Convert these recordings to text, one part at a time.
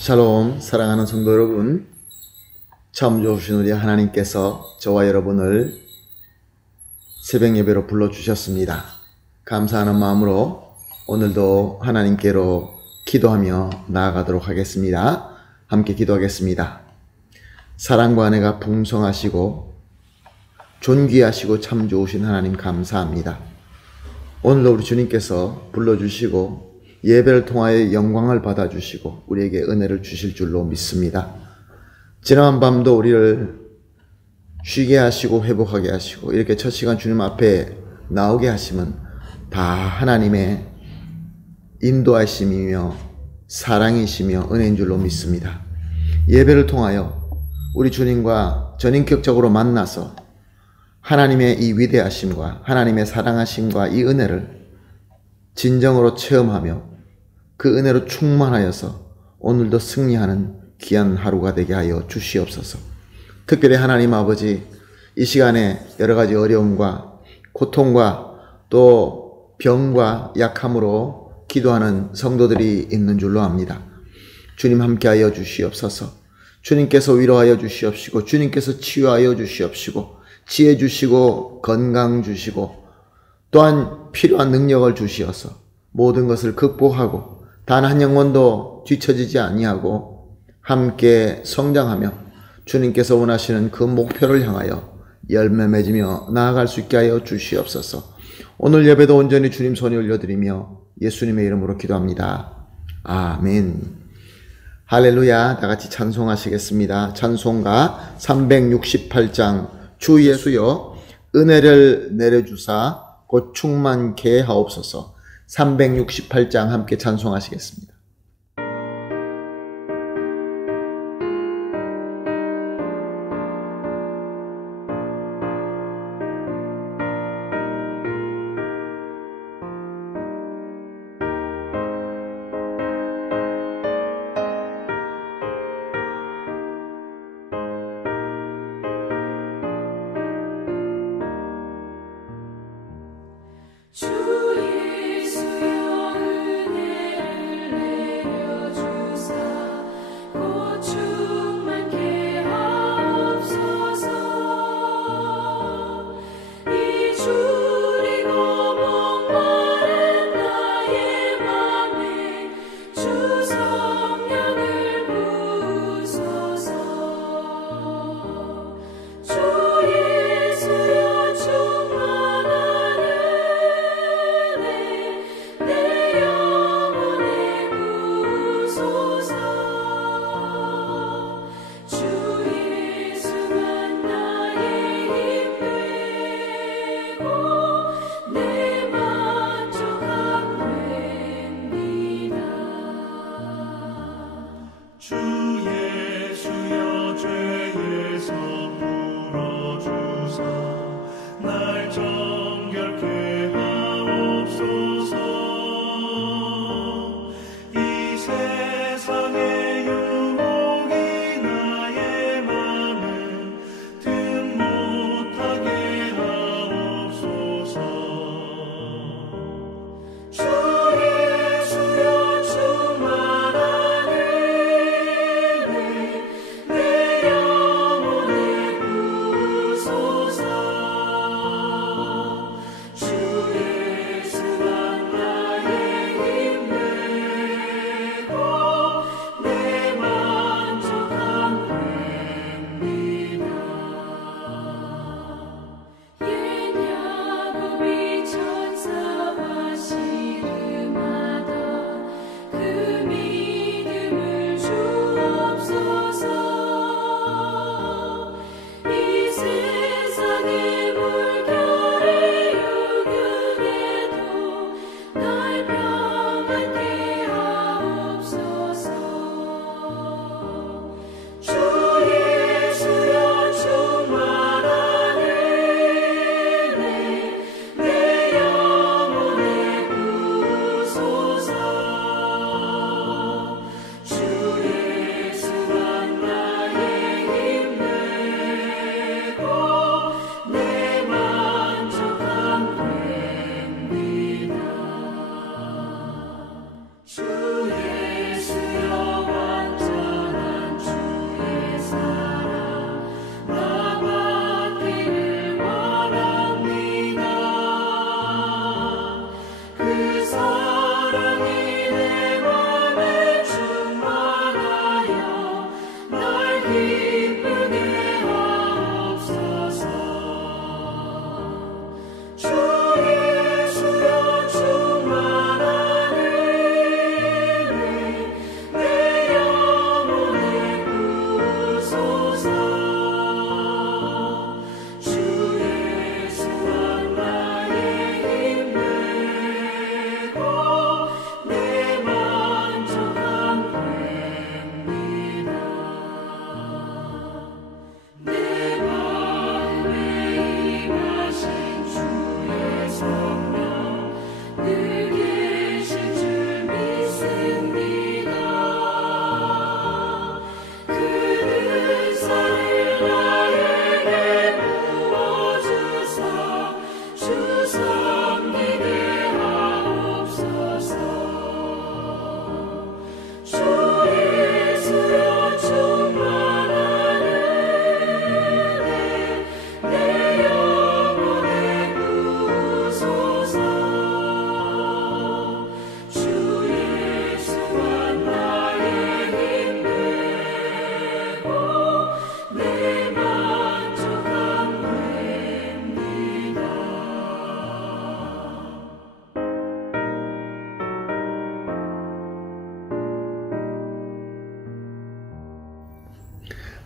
샬롬, 사랑하는 성도 여러분, 참 좋으신 우리 하나님께서 저와 여러분을 새벽 예배로 불러주셨습니다. 감사하는 마음으로 오늘도 하나님께로 기도하며 나아가도록 하겠습니다. 함께 기도하겠습니다. 사랑과 은혜가 풍성하시고 존귀하시고 참 좋으신 하나님 감사합니다. 오늘도 우리 주님께서 불러주시고 예배를 통하여 영광을 받아주시고 우리에게 은혜를 주실 줄로 믿습니다. 지난 밤도 우리를 쉬게 하시고 회복하게 하시고 이렇게 첫 시간 주님 앞에 나오게 하심은 다 하나님의 인도하심이며 사랑이시며 은혜인 줄로 믿습니다. 예배를 통하여 우리 주님과 전인격적으로 만나서 하나님의 이 위대하심과 하나님의 사랑하심과 이 은혜를 진정으로 체험하며 그 은혜로 충만하여서 오늘도 승리하는 귀한 하루가 되게 하여 주시옵소서. 특별히 하나님 아버지, 이 시간에 여러 가지 어려움과 고통과 또 병과 약함으로 기도하는 성도들이 있는 줄로 압니다. 주님 함께하여 주시옵소서. 주님께서 위로하여 주시옵시고 주님께서 치유하여 주시옵시고 지혜 주시고 건강 주시고 또한 필요한 능력을 주시어서 모든 것을 극복하고 단 한 영혼도 뒤처지지 아니하고 함께 성장하며 주님께서 원하시는 그 목표를 향하여 열매 맺으며 나아갈 수 있게 하여 주시옵소서. 오늘 예배도 온전히 주님 손에 올려드리며 예수님의 이름으로 기도합니다. 아멘. 할렐루야. 다 같이 찬송하시겠습니다. 찬송가 368장 주 예수여 은혜를 내려주사 곧 충만케 하옵소서. 368장 함께 찬송하시겠습니다.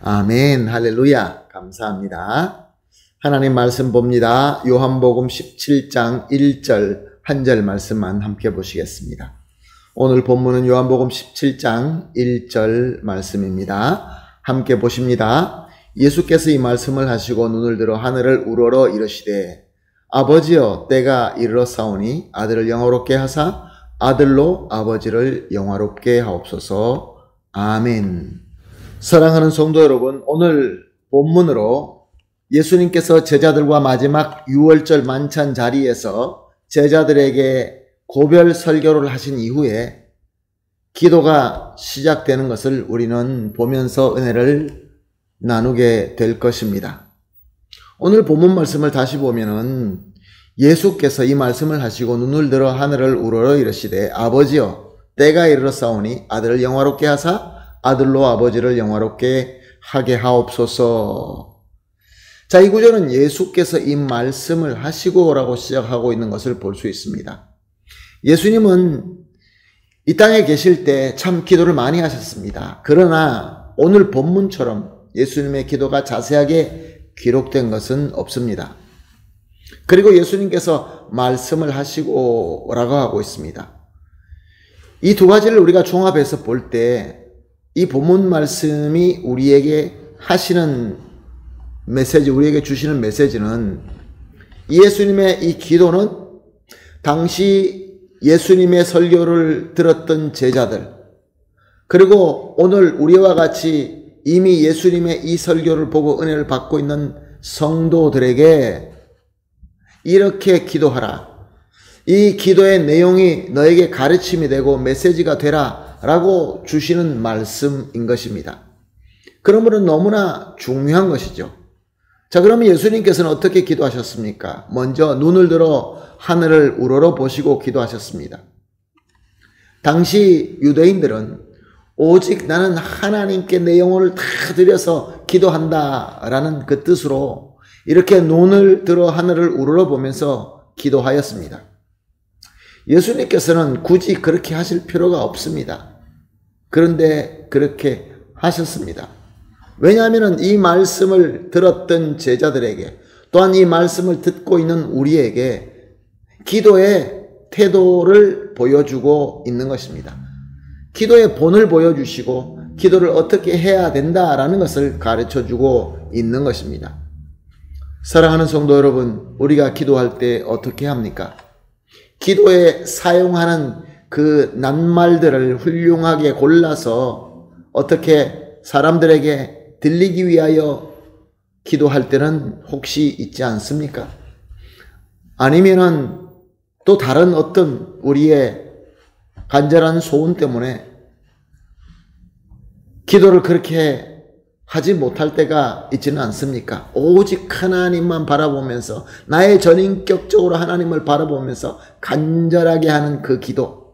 아멘. 할렐루야. 감사합니다. 하나님 말씀 봅니다. 요한복음 17장 1절 한 절 말씀만 함께 보시겠습니다. 오늘 본문은 요한복음 17장 1절 말씀입니다. 함께 보십니다. 예수께서 이 말씀을 하시고 눈을 들어 하늘을 우러러 이르시되 아버지여 때가 이르렀사오니 아들을 영화롭게 하사 아들로 아버지를 영화롭게 하옵소서. 아멘. 사랑하는 성도 여러분, 오늘 본문으로 예수님께서 제자들과 마지막 유월절 만찬 자리에서 제자들에게 고별 설교를 하신 이후에 기도가 시작되는 것을 우리는 보면서 은혜를 나누게 될 것입니다. 오늘 본문 말씀을 다시 보면은 예수께서 이 말씀을 하시고 눈을 들어 하늘을 우러러 이르시되 아버지여 때가 이르렀사오니 아들을 영화롭게 하사 아들로 아버지를 영화롭게 하게 하옵소서. 자, 이 구절은 예수께서 이 말씀을 하시고라고 시작하고 있는 것을 볼 수 있습니다. 예수님은 이 땅에 계실 때 참 기도를 많이 하셨습니다. 그러나 오늘 본문처럼 예수님의 기도가 자세하게 기록된 것은 없습니다. 그리고 예수님께서 말씀을 하시고라고 하고 있습니다. 이 두 가지를 우리가 종합해서 볼 때 이 본문 말씀이 우리에게 하시는 메시지, 우리에게 주시는 메시지는 예수님의 이 기도는 당시 예수님의 설교를 들었던 제자들, 그리고 오늘 우리와 같이 이미 예수님의 이 설교를 보고 은혜를 받고 있는 성도들에게 이렇게 기도하라. 이 기도의 내용이 너에게 가르침이 되고 메시지가 되라 라고 주시는 말씀인 것입니다. 그러므로 너무나 중요한 것이죠. 자, 그러면 예수님께서는 어떻게 기도하셨습니까? 먼저 눈을 들어 하늘을 우러러 보시고 기도하셨습니다. 당시 유대인들은 오직 나는 하나님께 내 영혼을 다 드려서 기도한다라는 그 뜻으로 이렇게 눈을 들어 하늘을 우러러 보면서 기도하였습니다. 예수님께서는 굳이 그렇게 하실 필요가 없습니다. 그런데 그렇게 하셨습니다. 왜냐하면 이 말씀을 들었던 제자들에게 또한 이 말씀을 듣고 있는 우리에게 기도의 태도를 보여주고 있는 것입니다. 기도의 본을 보여주시고 기도를 어떻게 해야 된다라는 것을 가르쳐주고 있는 것입니다. 사랑하는 성도 여러분, 우리가 기도할 때 어떻게 합니까? 기도에 사용하는 그 낱말들을 훌륭하게 골라서 어떻게 사람들에게 들리기 위하여 기도할 때는 혹시 있지 않습니까? 아니면은 또 다른 어떤 우리의 간절한 소원 때문에 기도를 그렇게 하지 못할 때가 있지는 않습니까? 오직 하나님만 바라보면서 나의 전인격적으로 하나님을 바라보면서 간절하게 하는 그 기도,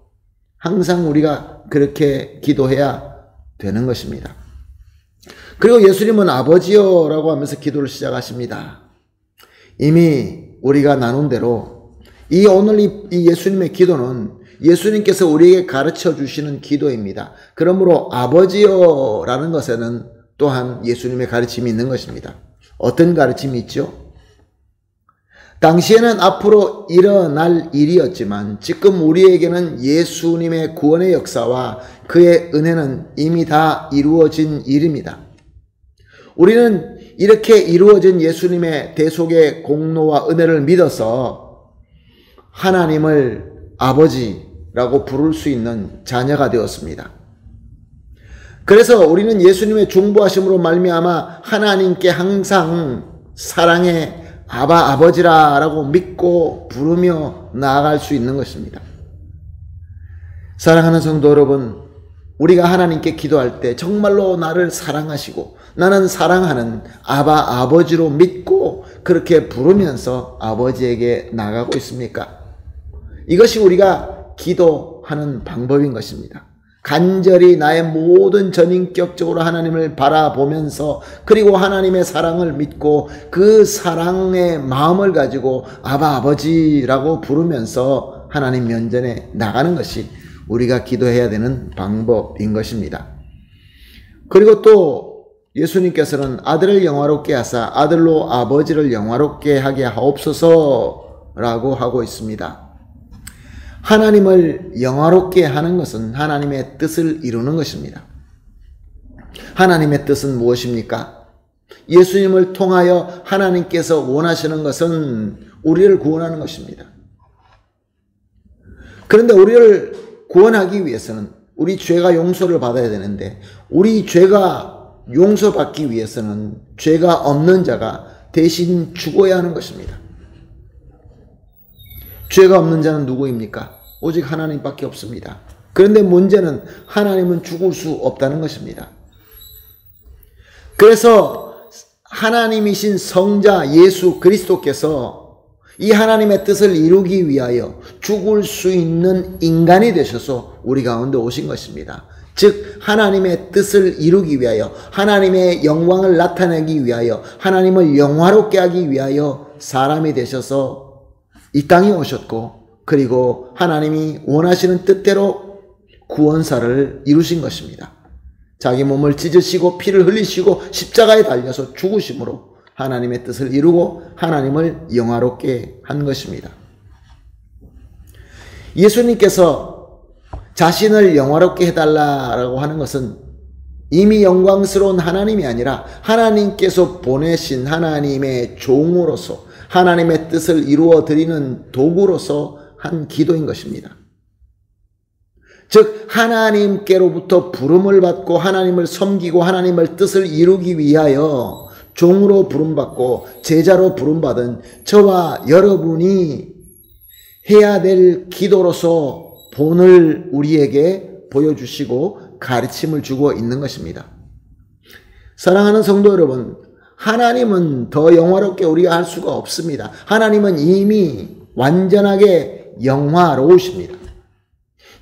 항상 우리가 그렇게 기도해야 되는 것입니다. 그리고 예수님은 아버지여 라고 하면서 기도를 시작하십니다. 이미 우리가 나눈 대로 이 오늘 이 예수님의 기도는 예수님께서 우리에게 가르쳐 주시는 기도입니다. 그러므로 아버지여 라는 것에는 또한 예수님의 가르침이 있는 것입니다. 어떤 가르침이 있죠? 당시에는 앞으로 일어날 일이었지만 지금 우리에게는 예수님의 구원의 역사와 그의 은혜는 이미 다 이루어진 일입니다. 우리는 이렇게 이루어진 예수님의 대속의 공로와 은혜를 믿어서 하나님을 아버지라고 부를 수 있는 자녀가 되었습니다. 그래서 우리는 예수님의 중보하심으로 말미암아 하나님께 항상 사랑의 아버지라고 믿고 부르며 나아갈 수 있는 것입니다. 사랑하는 성도 여러분, 우리가 하나님께 기도할 때 정말로 나를 사랑하시고 나는 사랑하는 아버지로 믿고 그렇게 부르면서 아버지에게 나가고 있습니까? 이것이 우리가 기도하는 방법인 것입니다. 간절히 나의 모든 전인격적으로 하나님을 바라보면서 그리고 하나님의 사랑을 믿고 그 사랑의 마음을 가지고 아버지라고 부르면서 하나님 면전에 나가는 것이 우리가 기도해야 되는 방법인 것입니다. 그리고 또 예수님께서는 아들을 영화롭게 하사 아들로 아버지를 영화롭게 하게 하옵소서라고 하고 있습니다. 하나님을 영화롭게 하는 것은 하나님의 뜻을 이루는 것입니다. 하나님의 뜻은 무엇입니까? 예수님을 통하여 하나님께서 원하시는 것은 우리를 구원하는 것입니다. 그런데 우리를 구원하기 위해서는 우리 죄가 용서를 받아야 되는데, 우리 죄가 용서받기 위해서는 죄가 없는 자가 대신 죽어야 하는 것입니다. 죄가 없는 자는 누구입니까? 오직 하나님밖에 없습니다. 그런데 문제는 하나님은 죽을 수 없다는 것입니다. 그래서 하나님이신 성자 예수 그리스도께서 이 하나님의 뜻을 이루기 위하여 죽을 수 있는 인간이 되셔서 우리 가운데 오신 것입니다. 즉 하나님의 뜻을 이루기 위하여, 하나님의 영광을 나타내기 위하여, 하나님을 영화롭게 하기 위하여 사람이 되셔서 이 땅에 오셨고, 그리고 하나님이 원하시는 뜻대로 구원사를 이루신 것입니다. 자기 몸을 찢으시고 피를 흘리시고 십자가에 달려서 죽으심으로 하나님의 뜻을 이루고 하나님을 영화롭게 한 것입니다. 예수님께서 자신을 영화롭게 해달라고 하는 것은 이미 영광스러운 하나님이 아니라 하나님께서 보내신 하나님의 종으로서 하나님의 뜻을 이루어 드리는 도구로서 한 기도인 것입니다. 즉 하나님께로부터 부름을 받고 하나님을 섬기고 하나님의 뜻을 이루기 위하여 종으로 부름받고 제자로 부름받은 저와 여러분이 해야 될 기도로서 본을 우리에게 보여주시고 가르침을 주고 있는 것입니다. 사랑하는 성도 여러분, 하나님은 더 영화롭게 우리가 할 수가 없습니다. 하나님은 이미 완전하게 영화로우십니다.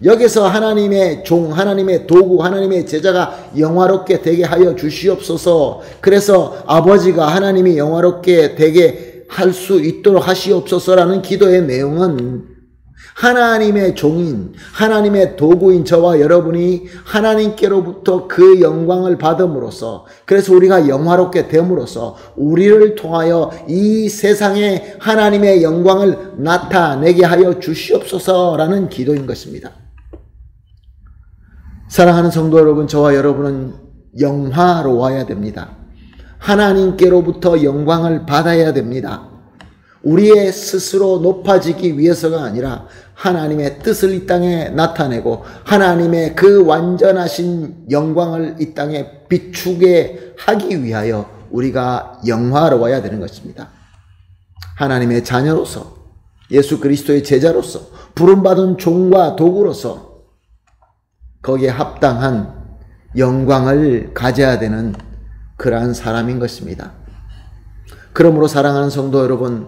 여기서 하나님의 종, 하나님의 도구, 하나님의 제자가 영화롭게 되게 하여 주시옵소서. 그래서 아버지가 하나님이 영화롭게 되게 할 수 있도록 하시옵소서라는 기도의 내용은 하나님의 종인, 하나님의 도구인 저와 여러분이 하나님께로부터 그 영광을 받음으로써, 그래서 우리가 영화롭게 됨으로써 우리를 통하여 이 세상에 하나님의 영광을 나타내게 하여 주시옵소서라는 기도인 것입니다. 사랑하는 성도 여러분, 저와 여러분은 영화로워야 됩니다. 하나님께로부터 영광을 받아야 됩니다. 우리의 스스로 높아지기 위해서가 아니라 하나님의 뜻을 이 땅에 나타내고 하나님의 그 완전하신 영광을 이 땅에 비추게 하기 위하여 우리가 영화로워야 되는 것입니다. 하나님의 자녀로서, 예수 그리스도의 제자로서, 부름받은 종과 도구로서 거기에 합당한 영광을 가져야 되는 그러한 사람인 것입니다. 그러므로 사랑하는 성도 여러분,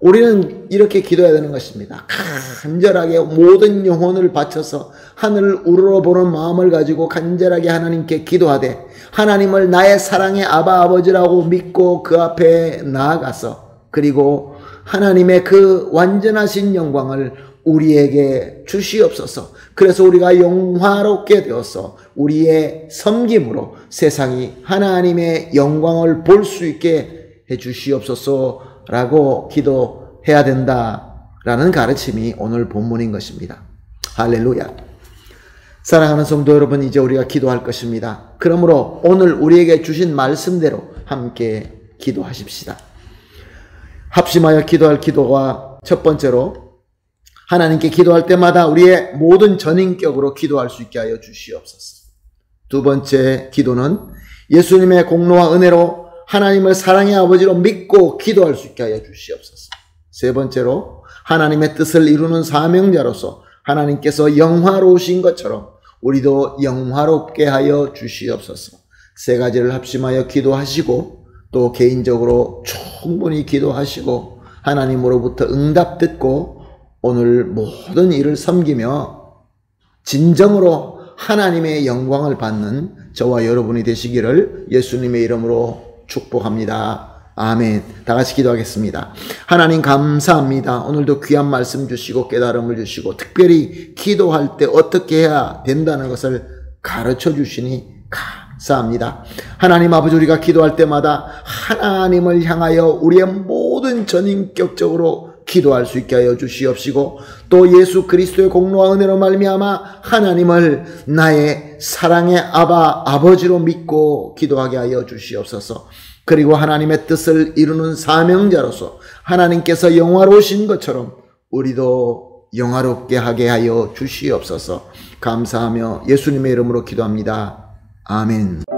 우리는 이렇게 기도해야 되는 것입니다. 간절하게 모든 영혼을 바쳐서 하늘을 우러러보는 마음을 가지고 간절하게 하나님께 기도하되, 하나님을 나의 사랑의 아바 아버지라고 믿고 그 앞에 나아가서, 그리고 하나님의 그 완전하신 영광을 우리에게 주시옵소서. 그래서 우리가 영화롭게 되어서 우리의 섬김으로 세상이 하나님의 영광을 볼 수 있게 해 주시옵소서라고 기도해야 된다라는 가르침이 오늘 본문인 것입니다. 할렐루야. 사랑하는 성도 여러분, 이제 우리가 기도할 것입니다. 그러므로 오늘 우리에게 주신 말씀대로 함께 기도하십시다. 합심하여 기도할 기도가 첫 번째로, 하나님께 기도할 때마다 우리의 모든 전인격으로 기도할 수 있게 하여 주시옵소서. 두 번째 기도는 예수님의 공로와 은혜로 하나님을 사랑의 아버지로 믿고 기도할 수 있게 하여 주시옵소서. 세 번째로 하나님의 뜻을 이루는 사명자로서 하나님께서 영화로우신 것처럼 우리도 영화롭게 하여 주시옵소서. 세 가지를 합심하여 기도하시고 또 개인적으로 충분히 기도하시고 하나님으로부터 응답 듣고 오늘 모든 일을 섬기며 진정으로 하나님의 영광을 받는 저와 여러분이 되시기를 예수님의 이름으로 축복합니다. 아멘. 다 같이 기도하겠습니다. 하나님 감사합니다. 오늘도 귀한 말씀 주시고 깨달음을 주시고 특별히 기도할 때 어떻게 해야 된다는 것을 가르쳐 주시니 감사합니다. 하나님 아버지, 우리가 기도할 때마다 하나님을 향하여 우리의 모든 전인격적으로 기도할 수 있게 하여 주시옵시고, 또 예수 그리스도의 공로와 은혜로 말미암아 하나님을 나의 사랑의 아버지로 믿고 기도하게 하여 주시옵소서. 그리고 하나님의 뜻을 이루는 사명자로서 하나님께서 영화로우신 것처럼 우리도 영화롭게 하게 하여 주시옵소서. 감사하며 예수님의 이름으로 기도합니다. 아멘.